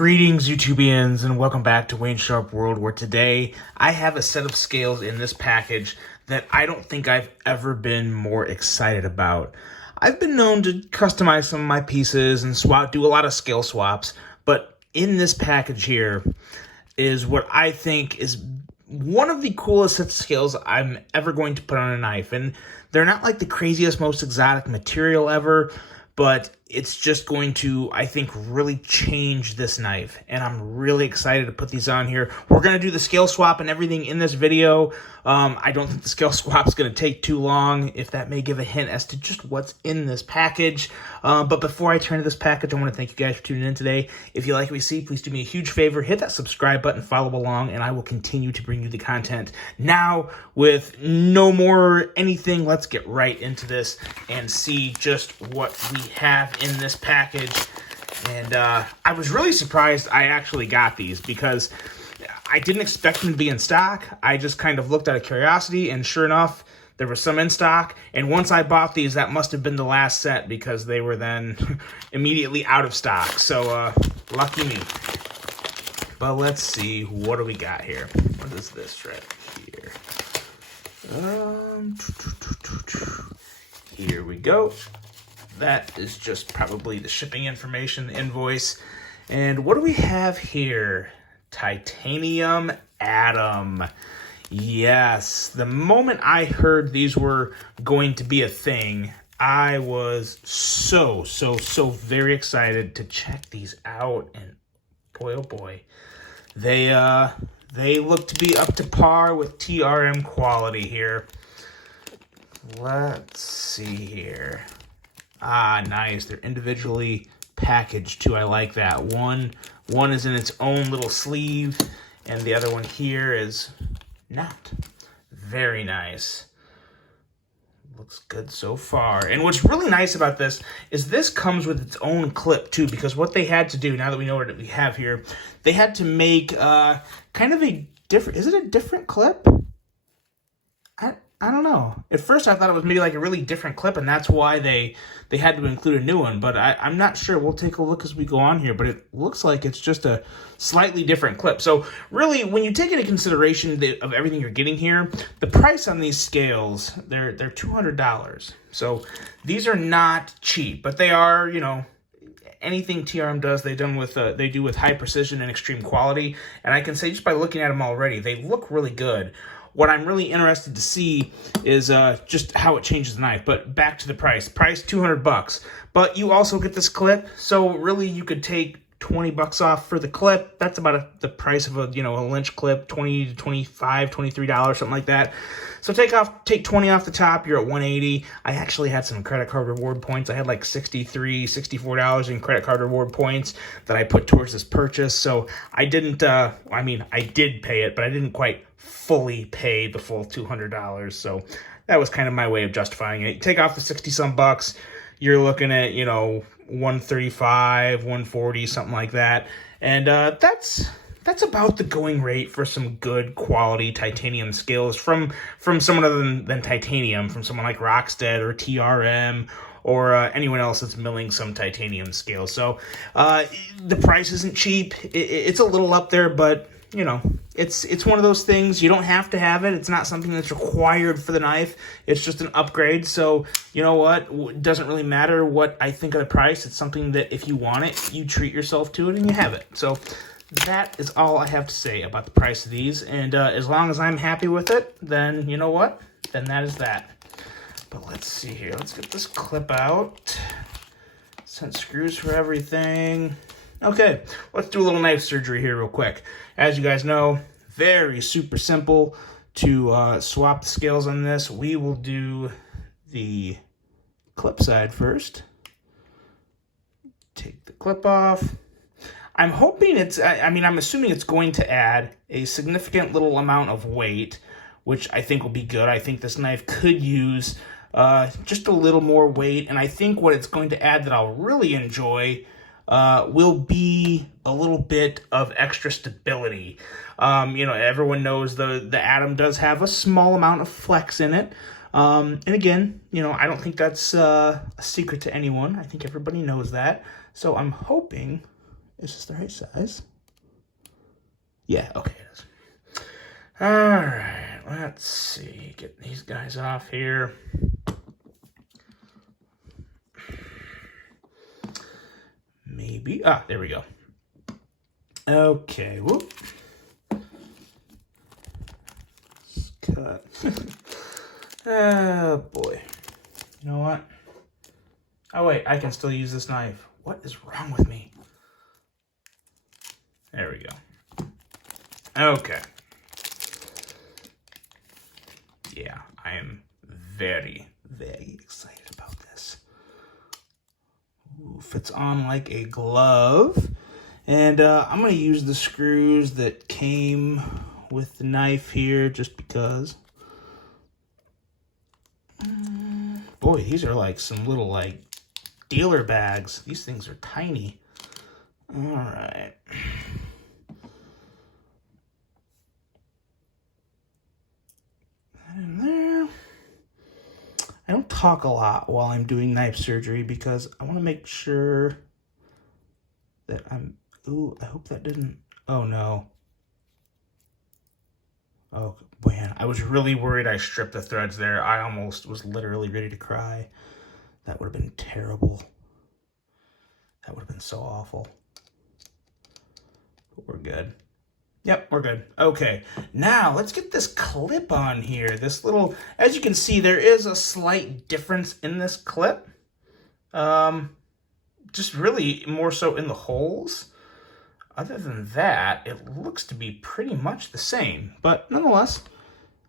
Greetings, YouTubians, and welcome back to Wayne Sharp World, where today I have a set of scales in this package that I don't think I've ever been more excited about. I've been known to customize some of my pieces and do a lot of scale swaps, but in this package here is what I think is one of the coolest sets of scales I'm ever going to put on a knife. And they're not like the craziest, most exotic material ever, but it's just going to, I think, really change this knife. And I'm really excited to put these on here. We're going to do the scale swap and everything in this video. I don't think the scale swap is going to take too long, if that may give a hint as to just what's in this package. But before I turn to this package, I want to thank you guys for tuning in today. If you like what you see, please do me a huge favor. Hit that subscribe button, follow along, and I will continue to bring you the content. Now, with no more anything, let's get right into this and see just what we have in this package. And I was really surprised I actually got these because I didn't expect them to be in stock. I just kind of looked out of curiosity, and sure enough, there was some in stock. And once I bought these, that must have been the last set because they were then immediately out of stock. So lucky me. But let's see, what do we got here? What is this right here? Here we go. That is just probably the shipping information, the invoice. And what do we have here? Titanium Atom. Yes, the moment I heard these were going to be a thing, I was so very excited to check these out. And boy, oh boy, they look to be up to par with TRM quality here. Let's see here. Ah, nice. They're individually packaged too. I like that. One is in its own little sleeve, and the other one here is not. Very nice. Looks good so far. And what's really nice about this is this comes with its own clip too, because what they had to do, now that we know what we have here, they had to make kind of a different, is it a different clip? I don't know. At first I thought it was maybe like a really different clip, and that's why they had to include a new one, but I'm not sure. We'll take a look as we go on here, but it looks like it's just a slightly different clip. So really, when you take into consideration of everything you're getting here, the price on these scales, they're $200. So these are not cheap, but they are, you know, anything TRM does, they do with high precision and extreme quality. And I can say just by looking at them already, they look really good. What I'm really interested to see is just how it changes the knife. But back to the price. Price $200. But you also get this clip, so really you could take $20 off for the clip. That's about the price of a Lynch clip, $20 to $25, $23, something like that. So take 20 off the top, you're at $180. I actually had some credit card reward points. I had like $63, $64 in credit card reward points that I put towards this purchase. So I didn't, I did pay it, but I didn't quite fully pay the full $200. So that was kind of my way of justifying it. You take off the 60-some bucks, you're looking at, $135, $140, something like that. And that's about the going rate for some good quality titanium scales from someone other than titanium, from someone like Rockstead or TRM or anyone else that's milling some titanium scales. So the price isn't cheap. It's a little up there, but it's one of those things. You don't have to have it. It's not something that's required for the knife. It's just an upgrade. So you know what? It doesn't really matter what I think of the price. It's something that if you want it, you treat yourself to it and you have it. So that is all I have to say about the price of these. And as long as I'm happy with it, then you know what? Then that is that. But let's see here. Let's get this clip out. Sent screws for everything. Okay, let's do a little knife surgery here real quick. As you guys know, very super simple to swap the scales on this. We will do the clip side first. Take the clip off. I'm hoping I'm assuming it's going to add a significant little amount of weight, which I think will be good. I think this knife could use just a little more weight, and I think what it's going to add that I'll really enjoy will be a little bit of extra stability. Everyone knows the Atom does have a small amount of flex in it. And again, I don't think that's a secret to anyone. I think everybody knows that. So I'm hoping Is this the right size? Yeah, okay, it is. All right, let's see. Get these guys off here. Maybe. Ah, there we go. Okay, whoop. Let's cut. Oh, boy. You know what? Oh, wait, I can still use this knife. What is wrong with me? There we go. Okay. Yeah, I am very, very excited about this. Ooh, fits on like a glove. And I'm going to use the screws that came with the knife here just because. Boy, these are like some little like dealer bags. These things are tiny. All right. That in there. I don't talk a lot while I'm doing knife surgery because I want to make sure that I'm... Ooh, I hope that didn't... Oh, no. Oh, man. I was really worried I stripped the threads there. I almost was literally ready to cry. That would have been terrible. That would have been so awful. But we're good. Yep, we're good. Okay, now let's get this clip on here. This little, as you can see, there is a slight difference in this clip. Just really more so in the holes. Other than that, it looks to be pretty much the same. But nonetheless,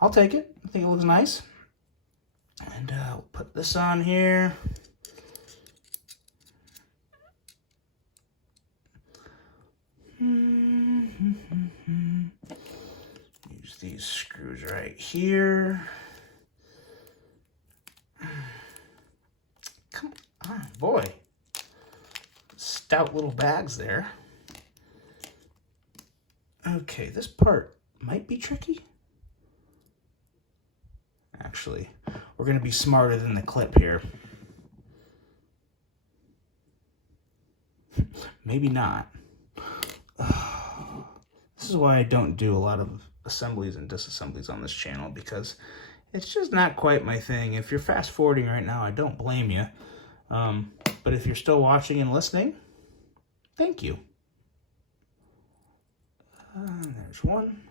I'll take it. I think it looks nice. And we'll put this on here. Use these screws right here. Come on, boy. Stout little bags there. Okay, this part might be tricky. Actually, we're going to be smarter than the clip here. Maybe not. This is why I don't do a lot of assemblies and disassemblies on this channel, because it's just not quite my thing. If you're fast forwarding right now, I don't blame you. But if you're still watching and listening, thank you. There's one.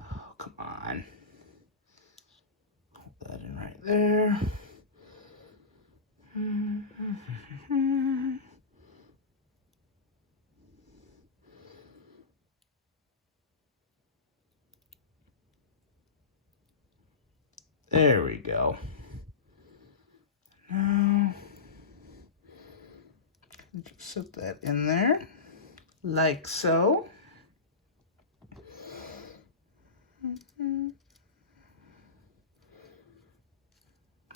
Oh, come on. Hold that in right there. There we go. Now, just set that in there, like so.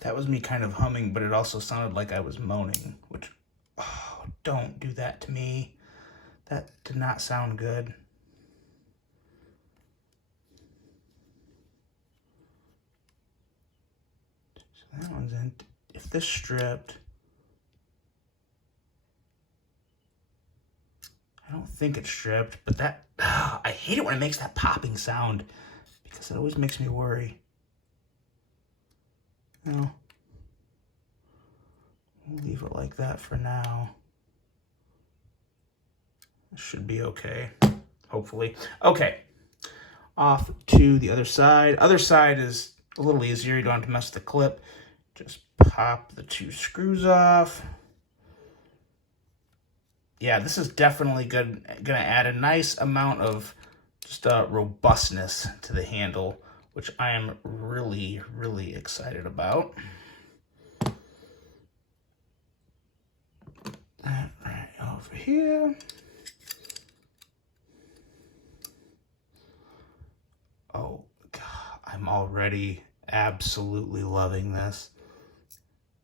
That was me kind of humming, but it also sounded like I was moaning, which, oh, don't do that to me. That did not sound good. So that one's in. If this stripped, I don't think it's stripped, but that, I hate it when it makes that popping sound because it always makes me worry. No. We'll leave it like that for now. It should be okay, hopefully. Okay, off to the other side. Other side is a little easier. You don't have to mess with the clip. Just pop the two screws off. Yeah, this is definitely good. Gonna add a nice amount of just robustness to the handle, which I am really, really excited about. That right over here. Oh, God, I'm already absolutely loving this.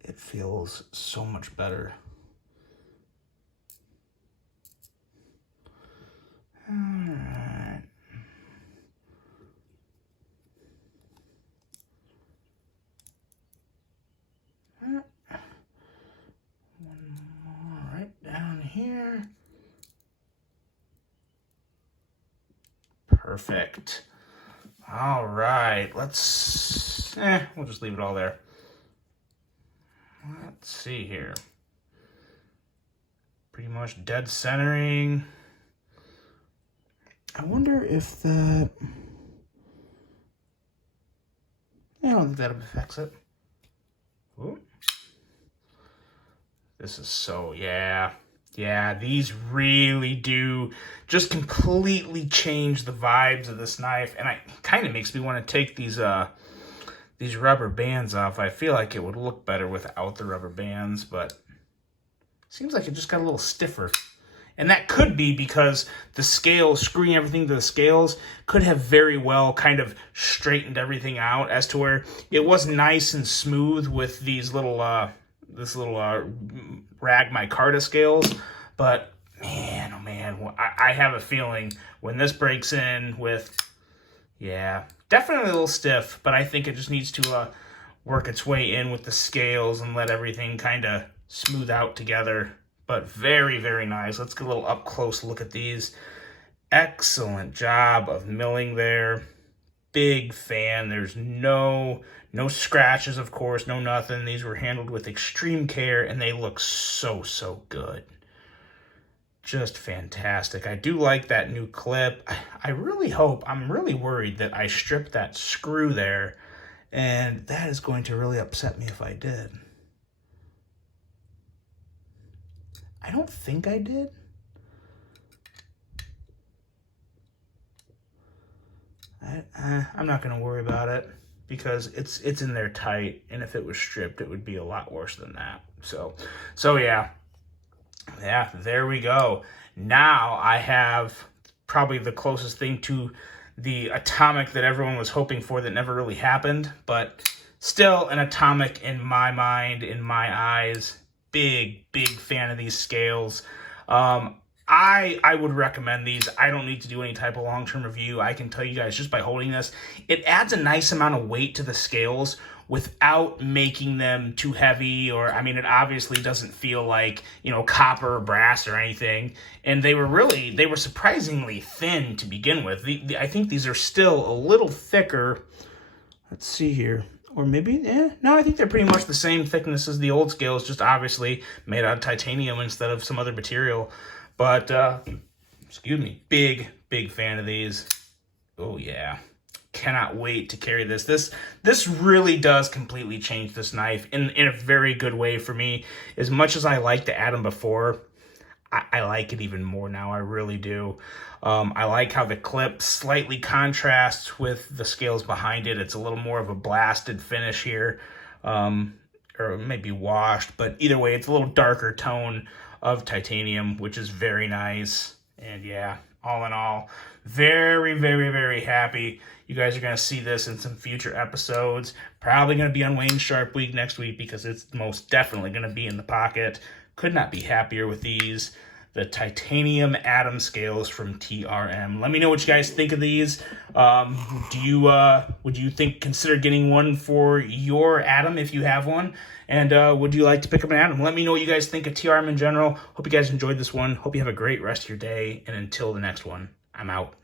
It feels so much better. All right. One more right down here. Perfect. All right, we'll just leave it all there. Let's see here. Pretty much dead centering. I wonder if that... I don't think that affects it. Ooh. This is so, yeah. Yeah, these really do just completely change the vibes of this knife. And it kind of makes me want to take these rubber bands off. I feel like it would look better without the rubber bands, but seems like it just got a little stiffer. And that could be because the scales, screwing everything to the scales, could have very well kind of straightened everything out as to where it was nice and smooth with these little, rag micarta scales. But man, oh man, I have a feeling when this breaks in with, yeah, definitely a little stiff, but I think it just needs to work its way in with the scales and let everything kind of smooth out together. But very, very nice. Let's get a little up close look at these. Excellent job of milling there. Big fan. There's no scratches, of course, no nothing. These were handled with extreme care, and they look so, so good. Just fantastic. I do like that new clip. I really hope, I'm really worried that I stripped that screw there, and that is going to really upset me if I did. I don't think I did. I'm not going to worry about it because it's in there tight, and if it was stripped, it would be a lot worse than that. So yeah, there we go. Now I have probably the closest thing to the atomic that everyone was hoping for that never really happened, but still an atomic in my mind, in my eyes. Big fan of these scales. I would recommend these. I don't need to do any type of long-term review. I can tell you guys just by holding this, it adds a nice amount of weight to the scales without making them too heavy, or, I mean, it obviously doesn't feel like, you know, copper or brass or anything. And they were surprisingly thin to begin with. I think these are still a little thicker. Let's see here. Or maybe, no, I think they're pretty much the same thickness as the old scales, just obviously made out of titanium instead of some other material. But, excuse me, big fan of these. Oh, yeah. Cannot wait to carry this. This really does completely change this knife in a very good way for me. As much as I liked to add them before, I like it even more now. I really do. I like how the clip slightly contrasts with the scales behind it. It's a little more of a blasted finish here, or maybe washed, but either way, it's a little darker tone of titanium, which is very nice. And yeah, all in all, very happy. You guys are going to see this in some future episodes. Probably going to be on Wayne Sharp Week next week because it's most definitely going to be in the pocket. Could not be happier with these. The titanium atom scales from TRM. Let me know what you guys think of these. Would you consider getting one for your atom if you have one? And would you like to pick up an atom? Let me know what you guys think of TRM in general. Hope you guys enjoyed this one. Hope you have a great rest of your day. And until the next one, I'm out.